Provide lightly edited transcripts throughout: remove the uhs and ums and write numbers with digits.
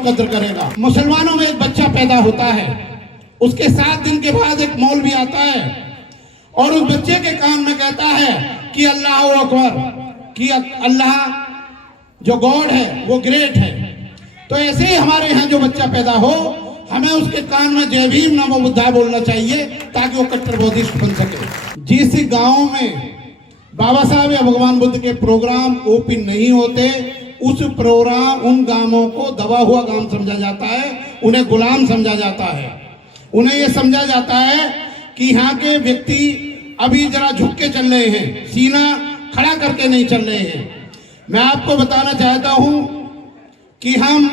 कद्र करेगा। मुसलमानों में एक बच्चा पैदा होता है, उसके 7 दिन के बाद एक मौलवी आता है और उस बच्चे के कान में कहता है कि अल्लाह अकबर, कि अल्लाह जो गॉड है वो ग्रेट है। तो ऐसे ही हमारे यहाँ जो बच्चा पैदा हो, हमें उसके कान में जय भीम नमो बुद्धाय बोलना चाहिए ताकि वो कट्टर बौद्धिस्ट बन सके। जिस गांव में बाबा साहब या भगवान बुद्ध के प्रोग्राम ओपन नहीं होते, उस प्रोग्राम उन गांवों को दबा हुआ गांव समझा जाता है, उन्हें गुलाम समझा जाता है। उन्हें यह समझा जाता है कि यहाँ के व्यक्ति अभी जरा झुक के चल रहे हैं, सीना खड़ा करके नहीं चल रहे हैं। मैं आपको बताना चाहता हूं कि हम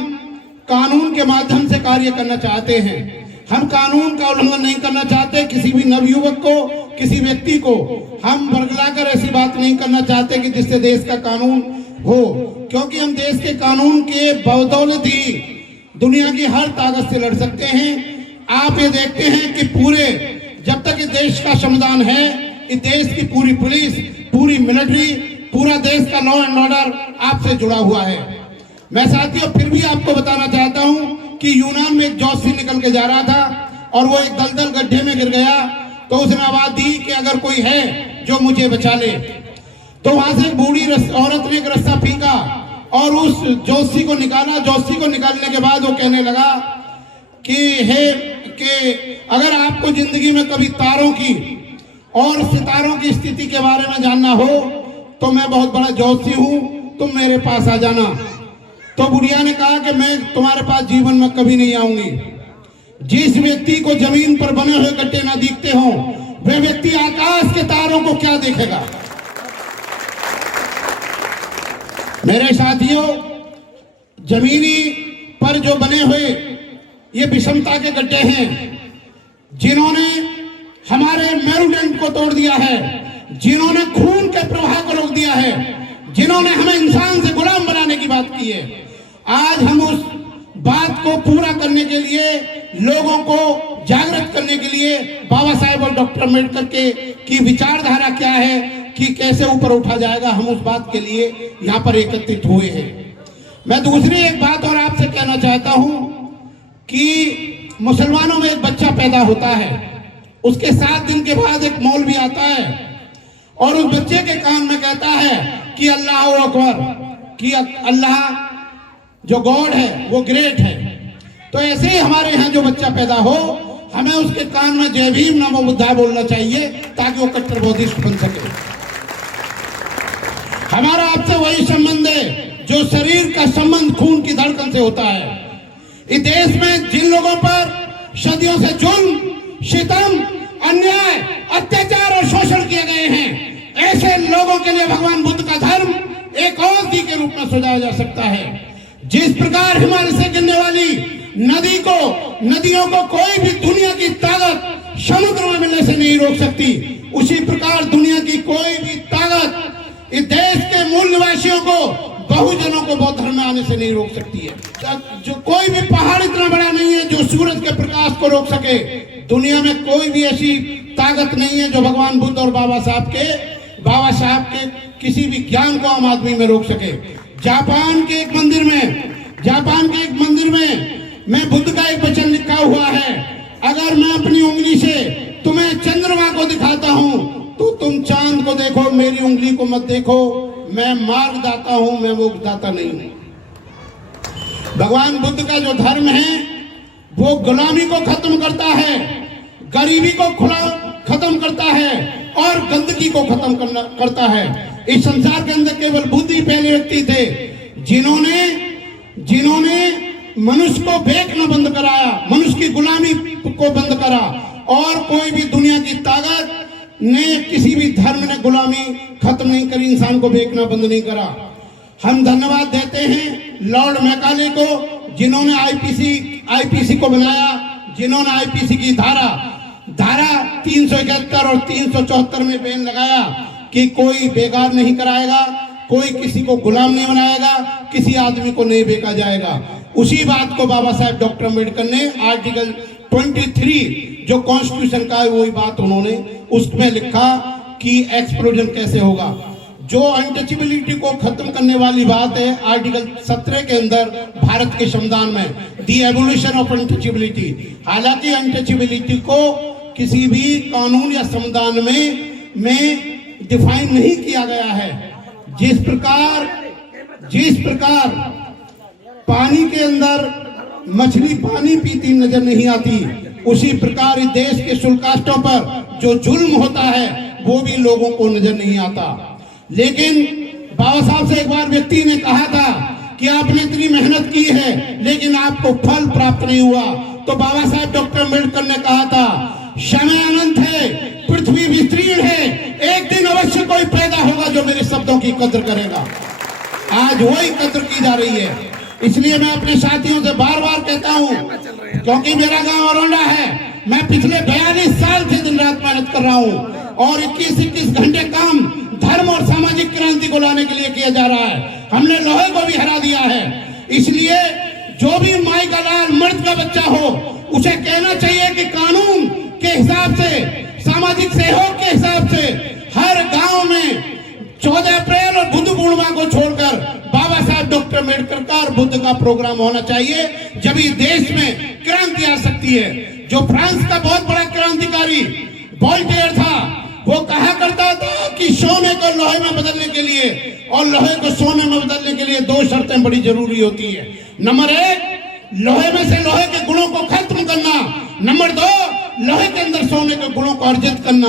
कानून के माध्यम से कार्य करना चाहते हैं। हम कानून का उल्लंघन नहीं करना चाहते। किसी भी नवयुवक को, किसी व्यक्ति को हम बरगलाकर ऐसी बात नहीं करना चाहते कि जिससे देश का कानून हो, क्योंकि हम देश के कानून के बदौलत ही दुनिया की हर ताकत से लड़ सकते हैं। आप ये देखते हैं कि पूरे जब तक इस देश का संविधान है, इस देश की पूरी पुलिस, पूरी मिलिट्री, पूरा देश का लॉ एंड ऑर्डर आपसे जुड़ा हुआ है। मैं साथियों फिर भी आपको बताना चाहता हूं कि यूनान में एक जोशी निकल के जा रहा था और वो एक दलदल गड्ढे में गिर गया, तो उसने आवाज दी कि अगर कोई है जो मुझे बचा ले। तो वहां से एक बूढ़ी औरत ने एक रस्सा फेंका और उस जोशी को निकाला। जोशी को निकालने के बाद वो कहने लगा कि अगर आपको जिंदगी में कभी तारों की और सितारों की स्थिति के बारे में जानना हो तो मैं बहुत बड़ा जोशी हूं, तुम मेरे पास आ जाना। तो बुढ़िया ने कहा कि मैं तुम्हारे पास जीवन में कभी नहीं आऊंगी। जिस व्यक्ति को जमीन पर बने हुए गड्ढे ना दिखते हो, वह व्यक्ति आकाश के तारों को क्या देखेगा। मेरे साथियों, जमीनी पर जो बने हुए ये विषमता के गड्ढे हैं, जिन्होंने हमारे मेरुदंड को तोड़ दिया है, जिन्होंने खून के प्रवाह को रोक दिया है, जिन्होंने हमें इंसान से गुलाम बनाने की बात की है, आज हम उस बात को पूरा करने के लिए, लोगों को जागृत करने के लिए बाबा साहेब और डॉक्टर अम्बेडकर की विचारधारा क्या है कि कैसे ऊपर उठा जाएगा, हम उस बात के लिए यहाँ पर एकत्रित हुए हैं। मैं दूसरी एक बात और आपसे कहना चाहता हूं कि मुसलमानों में एक बच्चा पैदा होता है, उसके 7 दिन के बाद एक मौलवी आता है और उस बच्चे के कान में कहता है कि अल्लाह अकबर, कि अल्लाह जो गॉड है वो ग्रेट है। तो ऐसे ही हमारे यहाँ जो बच्चा पैदा हो, हमें उसके कान में जय भीम नमो बुद्धाय बोलना चाहिए ताकि वो कट्टर बौद्धिस्ट बन सके। हमारा आपसे वही संबंध है जो शरीर का संबंध खून की धड़कन से होता है। इस देश में जिन लोगों पर सदियों से जुल्म, सितम, अन्याय, अत्याचार और शोषण किए गए हैं, ऐसे लोगों के लिए भगवान बुद्ध का धर्म एक औषधि के रूप में सजाया जा सकता है। जिस प्रकार हिमालय से गिरने वाली नदियों को कोई भी दुनिया की ताकत समुद्र में मिलने से नहीं रोक सकती, उसी प्रकार दुनिया की कोई भी ताकत इस देश के मूल निवासियों को, बहुजनों को बौद्ध धर्म में आने से नहीं रोक सकती है। जो कोई भी पहाड़ इतना बड़ा नहीं है जो सूरज के प्रकाश को रोक सके। दुनिया में कोई भी ऐसी ताकत नहीं है जो भगवान बुद्ध और बाबा साहब के किसी भी ज्ञान को आम आदमी में रोक सके। जापान के एक मंदिर में मैं बुद्ध का एक वचन लिखा हुआ है, अगर मैं अपनी उंगली से तुम्हें चंद्रमा को दिखाता हूं तो तुम चांद को देखो, मेरी उंगली को मत देखो। मैं मार्गदाता हूं, मैं मोक्षदाता नहीं हूं। भगवान बुद्ध का जो धर्म है वो गुलामी को खत्म करता है, गरीबी को खत्म करता है और गंदगी को खत्म करता है। इस संसार के अंदर केवल बुद्ध ही पहले व्यक्ति थे जिन्होंने मनुष्य को बेचना बंद कराया, मनुष्य की गुलामी को बंद करा, और कोई भी दुनिया की ताकत ने, किसी भी धर्म ने गुलामी खत्म नहीं करी, इंसान को बेचना बंद नहीं करा। हम धन्यवाद देते हैं लॉर्ड मैकाले को, जिन्होंने आईपीसी को बनाया, जिन्होंने आईपीसी की धारा 371 और 374 में बैन लगाया कि कोई बेकार नहीं कराएगा, कोई किसी को गुलाम नहीं बनाएगा, किसी आदमी को नहीं बेचा जाएगा। उसी बात को बाबा साहेब डॉक्टर अम्बेडकर ने आर्टिकल 23 जो कॉन्स्टिट्यूशन का है वही बात उन्होंने उसमें लिखा कि एक्सप्लोजन कैसे होगा। जो अनटचेबिलिटी को खत्म करने वाली बात है आर्टिकल 17 के अंदर भारत के संविधान में, दी एवोल्यूशन ऑफ अनटचेबिलिटी। हालांकि अनटचेबिलिटी को किसी भी कानून या संविधान में डिफाइन नहीं किया गया है। जिस प्रकार पानी के अंदर मछली पानी पीती नजर नहीं आती, उसी प्रकार इस देश के शुल्काष्टों पर जो जुल्म होता है वो भी लोगों को नजर नहीं आता। लेकिन बाबा साहब से एक बार व्यक्ति ने कहा था कि आपने इतनी मेहनत की है लेकिन आपको फल प्राप्त नहीं हुआ, तो बाबा साहब डॉक्टर अम्बेडकर ने कहा था समय अनंत है, पृथ्वी विस्तीर्ण है, एक दिन अवश्य कोई पैदा होगा जो मेरे शब्दों की कद्र करेगा। आज वही कद्र की जा रही है। इसलिए मैं अपने साथियों से बार बार कहता हूँ, क्योंकि मेरा गांव औरंडा है, मैं पिछले 42 साल से दिन रात मेहनत कर रहा हूँ और 21-21 घंटे काम धर्म और सामाजिक क्रांति को लाने के लिए किया जा रहा है। हमने लोहे को भी हरा दिया है। इसलिए जो भी माई का लाल मर्द का बच्चा हो उसे कहना चाहिए कि कानून के हिसाब से, सामाजिक सहयोग के हिसाब से हर गांव में 14 अप्रैल और बुद्ध पूर्णिमा को छोड़कर बाबा साहब डॉक्टर अम्बेडकर का और बुद्ध का प्रोग्राम होना चाहिए, जब इस देश में क्रांति आ सकती है। जो फ्रांस का बहुत बड़ा क्रांतिकारी वोल्टेयर था, वो कहा करता था कि सोने को लोहे में बदलने के लिए और लोहे को सोने में बदलने के लिए 2 शर्तें बड़ी जरूरी होती है। नंबर 1, लोहे में से लोहे के गुणों को खत्म करना। नंबर 2, लोहे के अंदर सोने के गुणों को अर्जित करना।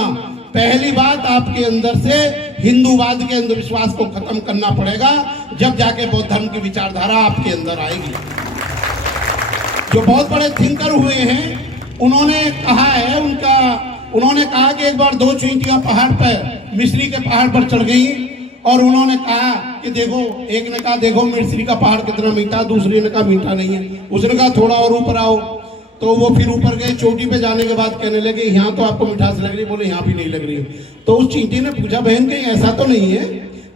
पहली बात, आपके अंदर से हिंदूवाद के अंधविश्वास को खत्म करना पड़ेगा, जब जाके बौद्ध धर्म की विचारधारा आपके अंदर आएगी। जो बहुत बड़े थिंकर हुए हैं उन्होंने कहा कि एक बार 2 चींटियां पहाड़ पर, मिस्री के पहाड़ पर चढ़ गई और उन्होंने कहा कि देखो, एक ने कहा देखो मिस्री का पहाड़ कितना मीठा, दूसरे ने कहा मीठा नहीं है। उसने कहा थोड़ा और ऊपर आओ, तो वो फिर ऊपर गए। चोटी पे जाने के बाद कहने लगे यहाँ तो आपको मिठास लग रही, बोले यहाँ भी नहीं लग रही। तो उस चींटी ने पूछा बहन कहीं ऐसा तो नहीं है?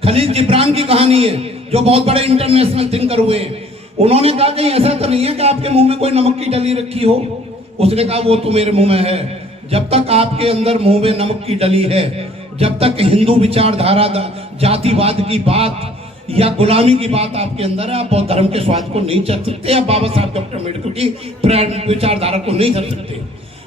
खलील जिब्रान की कहानी है, जो बहुत बड़े इंटरनेशनल थिंकर हुए हैं। उन्होंने कहा कहीं ऐसा तो नहीं है कि आपके मुंह में कोई नमक की डली रखी हो? उसने कहा वो तो मेरे मुंह में है। जब तक आपके अंदर मुंह में नमक की डली है, जब तक हिंदू विचारधारा, जातिवाद की बात या गुलामी की बात आपके अंदर है, आप बौद्ध धर्म के स्वाद को नहीं चख सकते, आप बाबा साहब डॉक्टर अम्बेडकर की विचारधारा को नहीं चख सकते।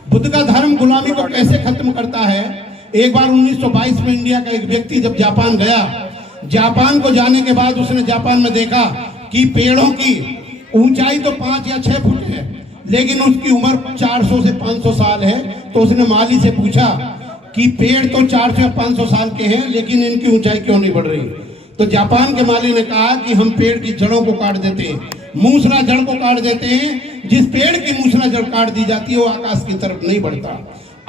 बुद्ध का धर्म गुलामी को कैसे खत्म करता है? एक बार 1922 में इंडिया का एक व्यक्ति जब जापान गया, जापान को जाने के बाद उसने जापान में देखा कि पेड़ों की ऊंचाई तो 5 या 6 फुट है, लेकिन उसकी उम्र 400 से 500 साल है। तो उसने माली से पूछा कि पेड़ तो 400 या 500 साल के हैं, लेकिन इनकी ऊंचाई क्यों नहीं बढ़ रही? तो जापान के माली ने कहा कि हम पेड़ की जड़ों को काट देते हैं, मूसला जड़ को काट देते हैं। जिस पेड़ की मूसला जड़ काट दी जाती है वो आकाश की तरफ नहीं बढ़ता।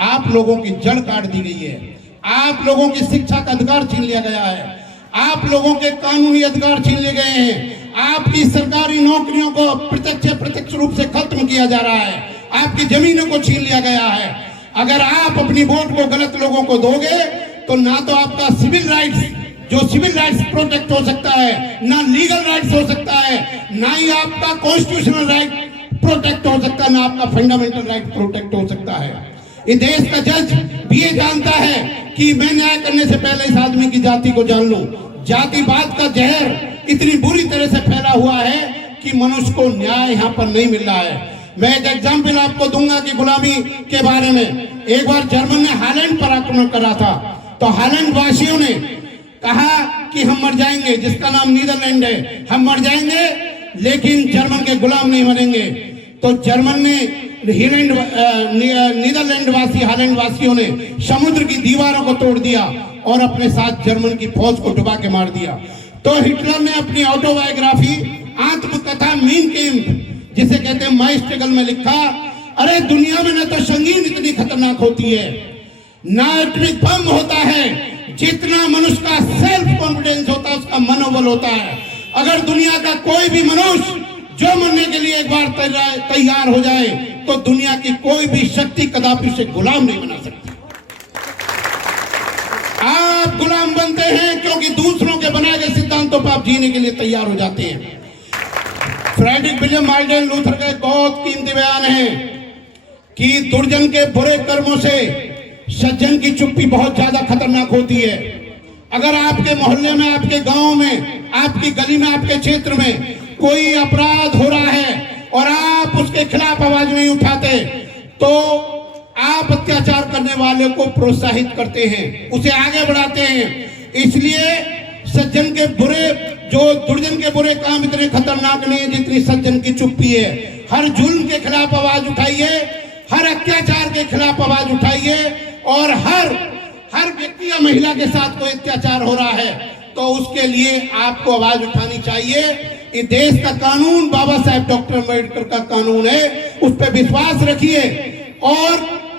आप लोगों की जड़ काट दी गई है, आप लोगों की शिक्षा का अधिकार छीन लिया गया है, आप लोगों के कानूनी अधिकार छीन लिए गए हैं, आपकी सरकारी नौकरियों को प्रत्यक्ष रूप से खत्म किया जा रहा है, आपकी जमीनों को छीन लिया गया है। अगर आप अपनी वोट को गलत लोगों को दोगे तो ना तो आपका सिविल राइट्स, जो सिविल राइट्स प्रोटेक्ट हो सकता है, ना लीगल राइट्स हो सकता है, ना ही आपका कॉन्स्टिट्यूशनल राइट प्रोटेक्ट हो सकता है, ना आपका फंडामेंटल राइट प्रोटेक्ट हो सकता है। इस देश का जज भी ये जानता है कि मैं न्याय करने से पहले इस आदमी की जाति को जान लूं। जातिवाद का जहर इतनी बुरी तरह से फैला हुआ है कि मनुष्य को न्याय यहाँ पर नहीं मिल रहा है। मैं एक एग्जाम्पल आपको दूंगा कि गुलामी के बारे में। एक बार जर्मन ने हालैंड पर आक्रमण करा था, तो हालैंड वासियों ने कहा कि हम मर जाएंगे, जिसका नाम नीदरलैंड है, हम मर जाएंगे लेकिन जर्मन के गुलाम नहीं मरेंगे। तो जर्मन ने नीदरलैंड वासी, हालैंड वासियों ने समुद्र की दीवारों को तोड़ दिया और अपने साथ जर्मन की फौज को डुबा के मार दिया। तो हिटलर ने अपनी ऑटोबायोग्राफी आत्मकथा मीन कैम्प, जिसे कहते हैं माई स्ट्रगल में लिखा, अरे दुनिया में न तो संगीन इतनी खतरनाक होती है, ना एटॉमिक बम होता है, जितना मनुष्य का सेल्फ कॉन्फिडेंस होता है, उसका मनोबल होता है। अगर दुनिया का कोई भी मनुष्य जो मरने के लिए एक बार तैयार हो जाए तो दुनिया की कोई भी शक्ति कदापि उसे गुलाम नहीं बना सकती। आप गुलाम बनते हैं क्योंकि दूसरों के बनाए गए सिद्धांतों पर आप जीने के लिए तैयार हो जाते हैं। फ्रेडरिक विलियम मार्टिन लूथर का एक बहुत कीमती बयान है कि दुर्जन के बुरे कर्मों से सज्जन की चुप्पी बहुत ज्यादा खतरनाक होती है। अगर आपके मोहल्ले में, आपके गांव में, आपकी गली में, आपके क्षेत्र में कोई अपराध हो रहा है और आप उसके खिलाफ आवाज नहीं उठाते, तो आप अत्याचार करने वाले को प्रोत्साहित करते हैं, उसे आगे बढ़ाते हैं। इसलिए सज्जन के बुरे, जो दुर्जन के बुरे काम इतने खतरनाक नहीं है जितनी सज्जन की चुप्पी है। हर जुल्म के खिलाफ आवाज उठाइए, हर अत्याचार के खिलाफ आवाज उठाइए, और हर व्यक्ति या महिला के साथ कोई अत्याचार हो रहा है तो उसके लिए आपको आवाज उठानी चाहिए। ये देश का कानून बाबा साहेब डॉक्टर अम्बेडकर का कानून है, उस पर विश्वास रखिए। और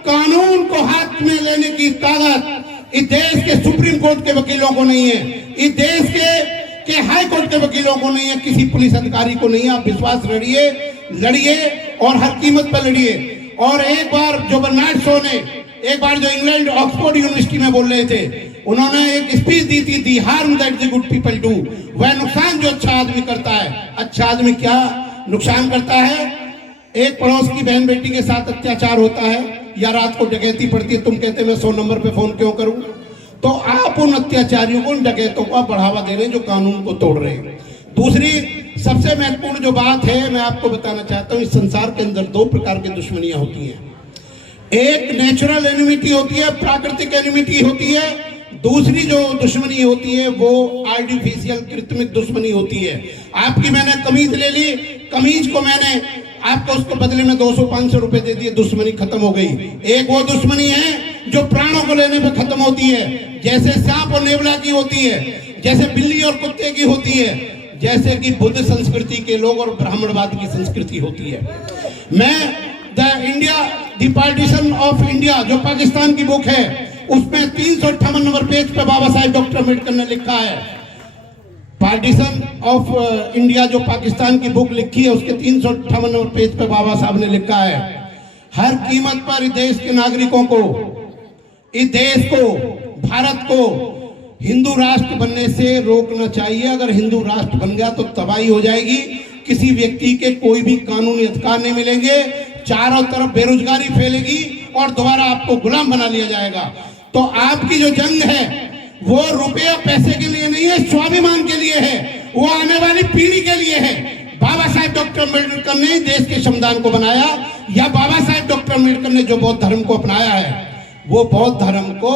कानून को हाथ में लेने की ताकत इस देश के सुप्रीम कोर्ट के वकीलों को नहीं है, इस देश के हाई कोर्ट के वकीलों को नहीं है, किसी पुलिस अधिकारी को नहीं है। आप विश्वास लड़िए और हर कीमत पर लड़िए। और एक बार जो बर्नार्ड शॉ ने, एक बार जो इंग्लैंड ऑक्सफोर्ड यूनिवर्सिटी में बोल रहे थे, उन्होंने एक स्पीच दी थी, the harm that the good people do, वह नुकसान जो अच्छा आदमी करता है। अच्छा आदमी क्या नुकसान करता है? एक पड़ोस की बहन बेटी के साथ अत्याचार होता है या रात को डकैती पड़ती है, तुम कहते मैं 100 नंबर पे फोन क्यों करूं? तो आप उन अत्याचारियों को, उन डकैतों को आप बढ़ावा दे रहे हैं जो कानून को तोड़ रहे हैं। दूसरी सबसे महत्वपूर्ण जो बात है, मैं आपको बताना चाहता हूं, इस संसार के अंदर 2 प्रकार की दुश्मनियां होती हैं। एक नेचुरल एनिमिटी होती है, प्राकृतिक एनिमिटी होती है। दूसरी जो दुश्मनी होती है वो आर्टिफिशियल, कृत्रिम दुश्मनी होती है। आपकी मैंने कमीज ले ली, कमीज को मैंने आपको उसको बदले में 200-500 रुपए दे दिए, दुश्मनी खत्म हो गई। एक वो दुश्मनी है जो प्राणों को लेने पे खत्म होती है, जैसे सांप और नेवला की होती है, जैसे बिल्ली और कुत्ते की होती है, जैसे कि बुद्ध संस्कृति के लोग और ब्राह्मणवाद की संस्कृति होती है। मैं द पार्टीशन ऑफ इंडिया जो पाकिस्तान की बुक है, उसमें 358 नंबर पेज पे बाबा साहेब डॉक्टर अम्बेडकर ने लिखा है, पार्टीशन ऑफ इंडिया जो पाकिस्तान की बुक लिखी है, उसके 358 नंबर पेज पे बाबा साहब ने लिखा है, हर कीमत पर इस देश के नागरिकों को, इस देश को, भारत को हिंदू राष्ट्र बनने से रोकना चाहिए। अगर हिंदू राष्ट्र बन गया तो तबाही हो जाएगी, किसी व्यक्ति के कोई भी कानूनी अधिकार नहीं मिलेंगे, चारों तरफ बेरोजगारी फैलेगी और दोबारा आपको गुलाम बना लिया जाएगा। तो आपकी जो जंग है वो रुपया पैसे के लिए नहीं है, स्वाभिमान के लिए है, वो आने वाली पीढ़ी के लिए है। बाबा साहेब डॉक्टर अम्बेडकर ने देश के संविधान को बनाया, या बाबा साहेब डॉक्टर अम्बेडकर ने जो बौद्ध धर्म को अपनाया है, वो बौद्ध धर्म को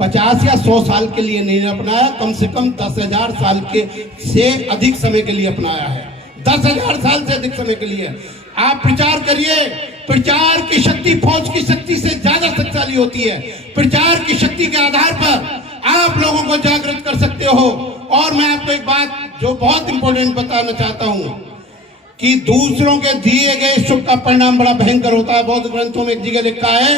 50 या 100 साल के लिए नहीं अपनाया, कम से कम 10,000 साल के से अधिक समय के लिए अपनाया है। 10,000 साल से अधिक समय के लिए आप प्रचार करिए। प्रचार की शक्ति फौज की शक्ति से ज्यादा शक्तिशाली होती है। प्रचार की शक्ति के आधार पर आप लोगों को जागृत कर सकते हो। और मैं आपको एक बात जो बहुत इंपॉर्टेंट बताना चाहता हूं कि दूसरों के दिए गए सुख का परिणाम बड़ा भयंकर होता है। बौद्ध ग्रंथों में एक जगह लिखा है,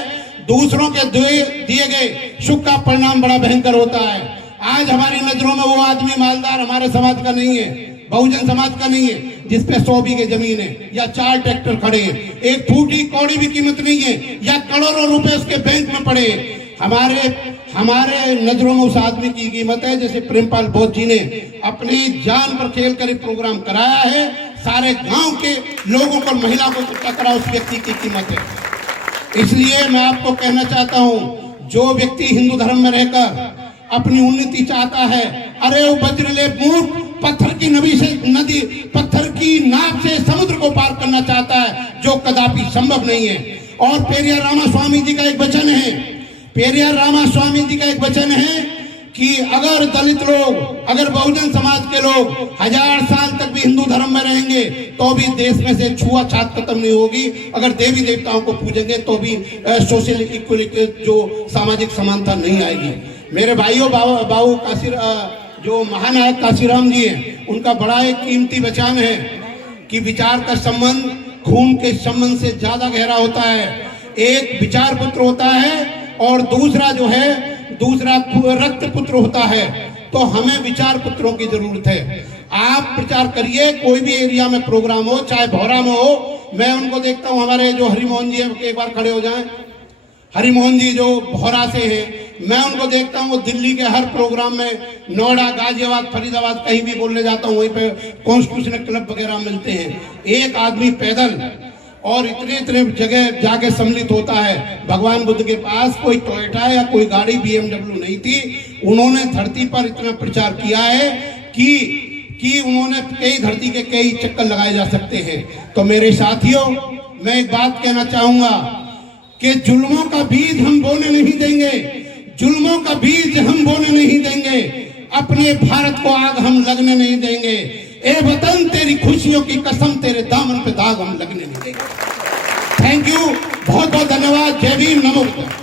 दूसरों के दिए गए सुख का परिणाम बड़ा भयंकर होता है। आज हमारी नजरों में वो आदमी मालदार हमारे समाज का नहीं है, बहुजन समाज का नहीं है, जिसपे 100 बीघे जमीन है या 4 ट्रैक्टर खड़े हैं, एक फूटी कौड़ी भी कीमत नहीं है, या करोड़ों रुपए उसके बैंक में पड़े। हमारे नजरों में उस आदमी की कीमत है जैसे प्रेमपाल बौद्ध जी ने अपनी जान पर खेल कर प्रोग्राम कराया है, सारे गांव के लोगों को, महिला को टकरा, उस व्यक्ति की कीमत है। इसलिए मैं आपको कहना चाहता हूं, जो व्यक्ति हिंदू धर्म में रहकर अपनी उन्नति चाहता है, अरे वो वज्रलेप मूर्ख पत्थर की नदी, पत्थर की नाव से समुद्र को पार करना चाहता है, जो कदापि संभव नहीं है। और पेरियार रामास्वामी जी का एक वचन है, पेरियार रामास्वामी जी का एक वचन है कि अगर दलित लोग, अगर बहुजन समाज के लोग 1000 साल तक भी हिंदू धर्म में रहेंगे तो भी देश में से छुआछूत खत्म नहीं होगी। अगर देवी देवताओं को पूजेंगे तो भी सोशल इक्वलिटी, जो सामाजिक समानता नहीं आएगी। मेरे भाइयों, बाबू जो महानायक काशीराम जी हैं, उनका बड़ा एक कीमती वचन है कि विचार का संबंध खून के संबंध से ज्यादा गहरा होता है। एक विचार पुत्र होता है और दूसरा जो है, दूसरा रक्त पुत्र होता है। तो हमें विचार पुत्रों की जरूरत है। आप प्रचार करिए, कोई भी एरिया में प्रोग्राम हो, चाहे भौरा में हो। मैं उनको देखता हूँ, हमारे जो हरिमोहन जी है, एक बार खड़े हो जाएं। हरिमोहन जी जो भौरा से हैं, मैं उनको देखता हूँ, वो दिल्ली के हर प्रोग्राम में, नोएडा, गाजियाबाद, फरीदाबाद, कहीं भी बोलने जाता हूँ, वहीं पे कॉन्स्टिट्यूशनल क्लब वगैरह मिलते हैं। एक आदमी पैदल और इतने इतने जगह जाके सम्मिलित होता है। भगवान बुद्ध के पास कोई टोयोटा या कोई गाड़ी BMW नहीं थी। उन्होंने धरती पर इतना प्रचार किया है कि उन्होंने कई धरती के कई चक्कर लगाए जा सकते हैं। तो मेरे साथियों, मैं एक बात कहना चाहूंगा कि जुल्मों का बीज हम बोने नहीं देंगे, जुल्मों का बीज हम बोने नहीं देंगे, अपने भारत को आग हम लगने नहीं देंगे। ए वतन तेरी खुशियों की कसम, तेरे दामन पे दाग हम लगने नहीं देंगे। थैंक यू, बहुत बहुत धन्यवाद। जय भीम, नमो बुद्धाय।